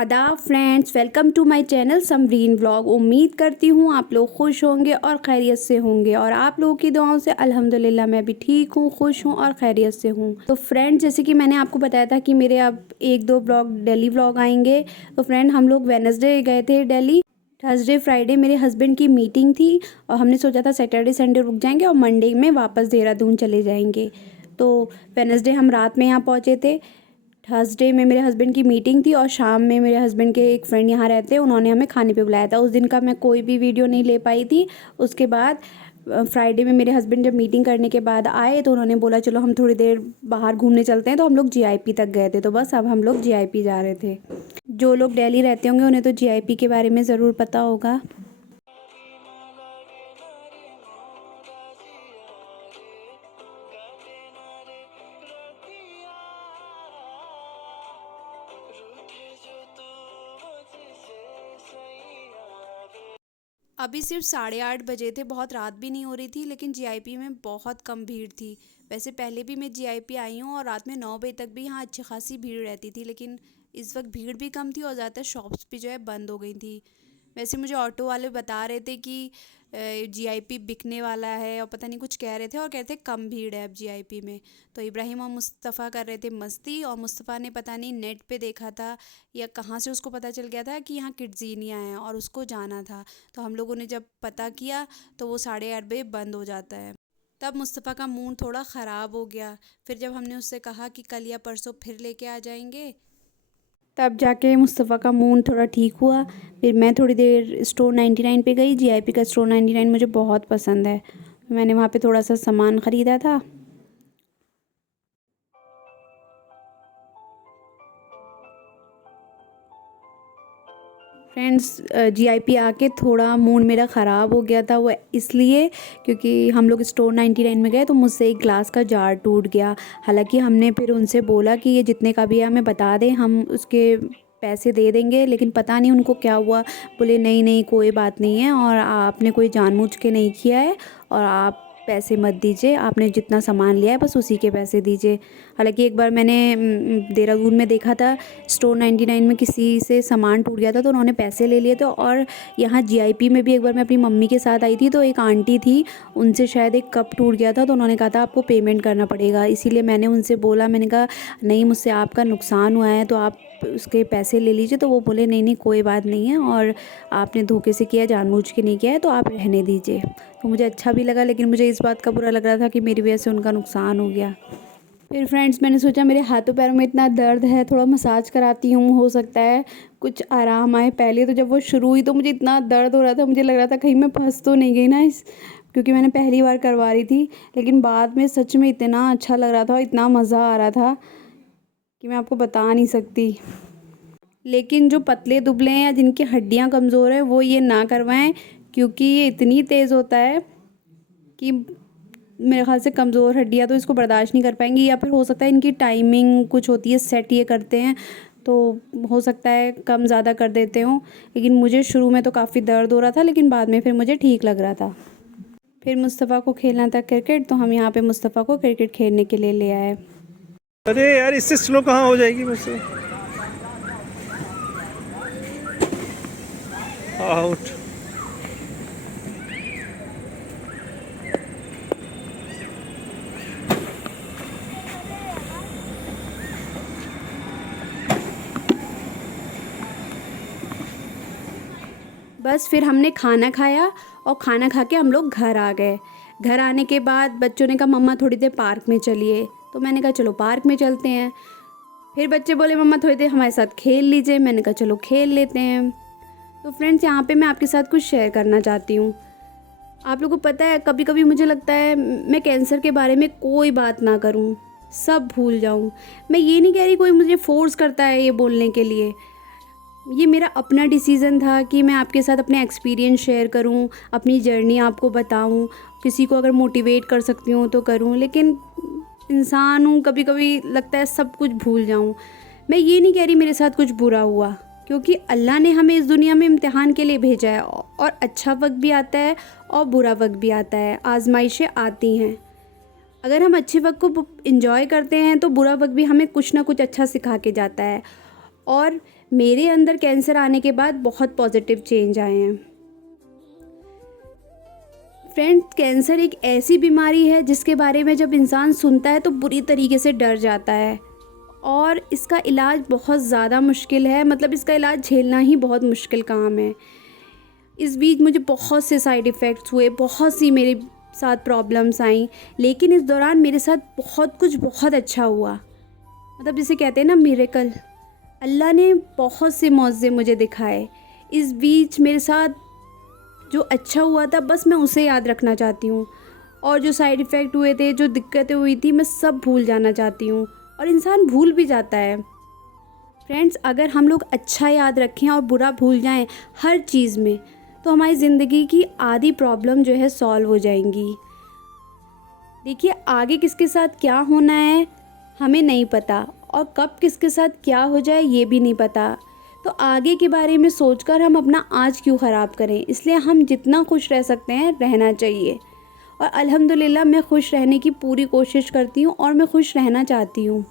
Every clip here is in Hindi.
आदाब friends, welcome to my channel Samreen vlog. उम्मीद करती हूँ आप लोग खुश होंगे और खैरियत से होंगे और आप लोगों की दुआओं से अल्हम्दुलिल्लाह मैं भी ठीक हूँ, खुश हूँ और खैरियत से हूँ। तो फ्रेंड्स, जैसे कि मैंने आपको बताया था कि मेरे अब 1-2 ब्लॉग दिल्ली व्लॉग आएंगे। तो फ्रेंड, हम लोग वेडनेसडे गए थे दिल्ली। थर्सडे फ्राइडे मेरे हस्बैंड की मीटिंग थी और हमने सोचा था सैटरडे संडे रुक जाएंगे और मंडे में वापस देहरादून चले जाएंगे। तो वेडनेसडे हम रात में यहाँ पहुँचे थे। थर्सडे में मेरे हस्बैंड की मीटिंग थी और शाम में मेरे हस्बैंड के एक फ्रेंड यहाँ रहते हैं, उन्होंने हमें खाने पे बुलाया था। उस दिन का मैं कोई भी वीडियो नहीं ले पाई थी। उसके बाद फ्राइडे में मेरे हस्बैंड जब मीटिंग करने के बाद आए तो उन्होंने बोला चलो हम थोड़ी देर बाहर घूमने चलते हैं। तो हम लोग जीआईपी तक गए थे। तो बस अब हम लोग जीआईपी जा रहे थे। जो लोग दिल्ली रहते होंगे उन्हें तो जीआईपी के बारे में ज़रूर पता होगा। अभी सिर्फ 8:30 बजे थे, बहुत रात भी नहीं हो रही थी, लेकिन जीआईपी में बहुत कम भीड़ थी। वैसे पहले भी मैं जीआईपी आई हूँ और रात में 9 बजे तक भी यहाँ अच्छी खासी भीड़ रहती थी, लेकिन इस वक्त भीड़ भी कम थी और ज़्यादातर शॉप्स भी जो है बंद हो गई थी। वैसे मुझे ऑटो वाले बता रहे थे कि जीआईपी बिकने वाला है और पता नहीं कुछ कह रहे थे और कहते कम भीड़ है अब जीआईपी में। तो इब्राहिम और मुस्तफ़ा कर रहे थे मस्ती और मुस्तफ़ा ने पता नहीं नेट पे देखा था या कहाँ से उसको पता चल गया था कि यहाँ किड्ज़ीनिया है और उसको जाना था। तो हम लोगों ने जब पता किया तो वो 8:30 बजे बंद हो जाता है। तब मुस्तफ़ा का मूड थोड़ा ख़राब हो गया। फिर जब हमने उससे कहा कि कल या परसों फिर लेके आ जाएंगे, तब जाके मुस्तफ़ा का मूड थोड़ा ठीक हुआ। फिर मैं थोड़ी देर स्टोर 99 पे गई। जीआईपी का स्टोर 99 मुझे बहुत पसंद है। मैंने वहाँ पे थोड़ा सा सामान ख़रीदा था। फ्रेंड्स, जीआईपी आके थोड़ा मूड मेरा ख़राब हो गया था। वो इसलिए क्योंकि हम लोग स्टोर 99 में गए तो मुझसे एक ग्लास का जार टूट गया। हालांकि हमने फिर उनसे बोला कि ये जितने का भी है हमें बता दें, हम उसके पैसे दे देंगे, लेकिन पता नहीं उनको क्या हुआ। बोले नहीं नहीं कोई बात नहीं है और आपने कोई जानबूझ के नहीं किया है और आप पैसे मत दीजिए, आपने जितना सामान लिया है बस उसी के पैसे दीजिए। हालांकि एक बार मैंने देहरादून में देखा था, स्टोर 99 में किसी से सामान टूट गया था तो उन्होंने पैसे ले लिए थे। और यहाँ जीआईपी में भी एक बार मैं अपनी मम्मी के साथ आई थी तो एक आंटी थी, उनसे शायद एक कप टूट गया था तो उन्होंने कहा था आपको पेमेंट करना पड़ेगा। इसीलिए मैंने उनसे बोला, मैंने कहा नहीं मुझसे आपका नुकसान हुआ है तो आप उसके पैसे ले लीजिए। तो वो बोले नहीं नहीं कोई बात नहीं है और आपने धोखे से किया, जानबूझ के नहीं किया है, तो आप रहने दीजिए। तो मुझे अच्छा भी लगा, लेकिन मुझे इस बात का बुरा लग रहा था कि मेरी वजह से उनका नुकसान हो गया। फिर फ्रेंड्स, मैंने सोचा मेरे हाथों पैरों में इतना दर्द है, थोड़ा मसाज कराती हूँ, हो सकता है कुछ आराम आए। पहले तो जब वो शुरू हुई तो मुझे इतना दर्द हो रहा था, मुझे लग रहा था कहीं मैं फंस तो नहीं गई ना, क्योंकि मैंने पहली बार करवा रही थी। लेकिन बाद में सच में इतना अच्छा लग रहा था और इतना मज़ा आ रहा था कि मैं आपको बता नहीं सकती। लेकिन जो पतले दुबले हैं या जिनकी हड्डियाँ कमज़ोर हैं वो ये ना करवाएं, क्योंकि ये इतनी तेज़ होता है कि मेरे ख्याल से कमज़ोर हड्डियाँ तो इसको बर्दाश्त नहीं कर पाएंगी, या फिर हो सकता है इनकी टाइमिंग कुछ होती है सेट, ये करते हैं तो हो सकता है कम ज़्यादा कर देते हों। लेकिन मुझे शुरू में तो काफ़ी दर्द हो रहा था, लेकिन बाद में फिर मुझे ठीक लग रहा था। फिर मुस्तफ़ा को खेलना था क्रिकेट, तो हम यहाँ पे मुस्तफ़ा को क्रिकेट खेलने के लिए ले आए। अरे यार, इससे स्लो कहाँ हो जाएगी मुझसे। आउट। बस फिर हमने खाना खाया और खाना खा के हम लोग घर आ गए। घर आने के बाद बच्चों ने कहा मम्मा थोड़ी देर पार्क में चलिए, तो मैंने कहा चलो पार्क में चलते हैं। फिर बच्चे बोले मम्मा थोड़ी देर हमारे साथ खेल लीजिए, मैंने कहा चलो खेल लेते हैं। तो फ्रेंड्स, यहाँ पे मैं आपके साथ कुछ शेयर करना चाहती हूँ। आप लोगों को पता है कभी कभी मुझे लगता है मैं कैंसर के बारे में कोई बात ना करूँ, सब भूल जाऊँ। मैं ये नहीं कह रही कोई मुझे फोर्स करता है ये बोलने के लिए, ये मेरा अपना डिसीज़न था कि मैं आपके साथ अपने एक्सपीरियंस शेयर करूं, अपनी जर्नी आपको बताऊं, किसी को अगर मोटिवेट कर सकती हूँ तो करूं। लेकिन इंसान हूँ, कभी कभी लगता है सब कुछ भूल जाऊं। मैं ये नहीं कह रही मेरे साथ कुछ बुरा हुआ, क्योंकि अल्लाह ने हमें इस दुनिया में इम्तिहान के लिए भेजा है और अच्छा वक्त भी आता है और बुरा वक्त भी आता है, आजमाइशें आती हैं। अगर हम अच्छे वक्त को इंजॉय करते हैं तो बुरा वक्त भी हमें कुछ ना कुछ अच्छा सिखा के जाता है। और मेरे अंदर कैंसर आने के बाद बहुत पॉजिटिव चेंज आए हैं। फ्रेंड्स, कैंसर एक ऐसी बीमारी है जिसके बारे में जब इंसान सुनता है तो बुरी तरीके से डर जाता है और इसका इलाज बहुत ज़्यादा मुश्किल है। मतलब इसका इलाज झेलना ही बहुत मुश्किल काम है। इस बीच मुझे बहुत से साइड इफ़ेक्ट्स हुए, बहुत सी मेरे साथ प्रॉब्लम्स आई, लेकिन इस दौरान मेरे साथ बहुत अच्छा हुआ। मतलब जिसे कहते हैं ना मिरेकल, अल्लाह ने बहुत से मौज़े मुझे दिखाए। इस बीच मेरे साथ जो अच्छा हुआ था बस मैं उसे याद रखना चाहती हूँ, और जो साइड इफ़ेक्ट हुए थे, जो दिक्कतें हुई थी, मैं सब भूल जाना चाहती हूँ, और इंसान भूल भी जाता है। फ्रेंड्स, अगर हम लोग अच्छा याद रखें और बुरा भूल जाएं हर चीज़ में, तो हमारी ज़िंदगी की आधी प्रॉब्लम जो है सॉल्व हो जाएंगी। देखिए, आगे किसके साथ क्या होना है हमें नहीं पता, और कब किसके साथ क्या हो जाए ये भी नहीं पता। तो आगे के बारे में सोचकर हम अपना आज क्यों ख़राब करें। इसलिए हम जितना खुश रह सकते हैं रहना चाहिए, और अल्हम्दुलिल्लाह मैं खुश रहने की पूरी कोशिश करती हूँ और मैं खुश रहना चाहती हूँ।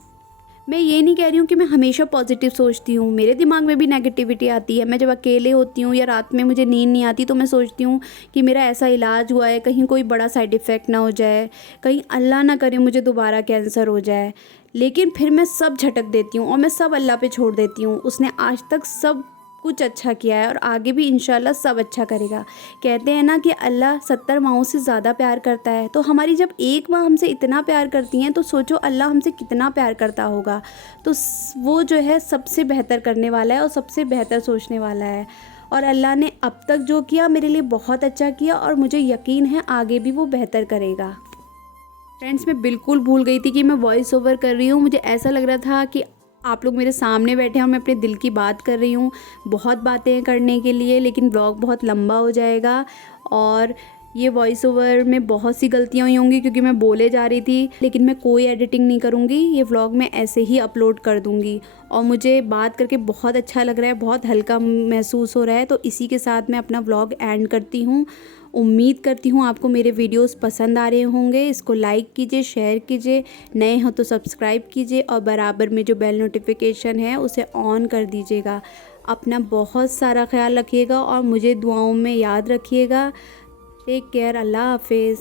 मैं ये नहीं कह रही हूँ कि मैं हमेशा पॉजिटिव सोचती हूँ, मेरे दिमाग में भी नेगेटिविटी आती है। मैं जब अकेले होती हूँ या रात में मुझे नींद नहीं आती तो मैं सोचती हूँ कि मेरा ऐसा इलाज हुआ है, कहीं कोई बड़ा साइड इफ़ेक्ट ना हो जाए, कहीं अल्लाह ना करे मुझे दोबारा कैंसर हो जाए। लेकिन फिर मैं सब झटक देती हूँ और मैं सब अल्लाह पे छोड़ देती हूँ। उसने आज तक सब कुछ अच्छा किया है और आगे भी इंशाल्लाह सब अच्छा करेगा। कहते हैं ना कि अल्लाह 70 माँओं से ज़्यादा प्यार करता है, तो हमारी जब एक माँ हमसे इतना प्यार करती हैं तो सोचो अल्लाह हमसे कितना प्यार करता होगा। तो वो जो है सबसे बेहतर करने वाला है और सबसे बेहतर सोचने वाला है, और अल्लाह ने अब तक जो किया मेरे लिए बहुत अच्छा किया, और मुझे यकीन है आगे भी वो बेहतर करेगा। फ्रेंड्स, मैं बिल्कुल भूल गई थी कि मैं वॉइस ओवर कर रही हूँ। मुझे ऐसा लग रहा था कि आप लोग मेरे सामने बैठे हैं और मैं अपने दिल की बात कर रही हूँ। बहुत बातें हैं करने के लिए, लेकिन ब्लॉग बहुत लंबा हो जाएगा, और ये वॉइस ओवर में बहुत सी गलतियाँ हुई होंगी क्योंकि मैं बोले जा रही थी, लेकिन मैं कोई एडिटिंग नहीं करूँगी। ये व्लॉग मैं ऐसे ही अपलोड कर दूँगी, और मुझे बात करके बहुत अच्छा लग रहा है, बहुत हल्का महसूस हो रहा है। तो इसी के साथ मैं अपना व्लॉग एंड करती हूँ। उम्मीद करती हूँ आपको मेरे वीडियोस पसंद आ रहे होंगे। इसको लाइक कीजिए, शेयर कीजिए, नए हो तो सब्सक्राइब कीजिए, और बराबर में जो बेल नोटिफिकेशन है उसे ऑन कर दीजिएगा। अपना बहुत सारा ख्याल रखिएगा और मुझे दुआओं में याद रखिएगा। Take care. अल्लाह हाफिज़।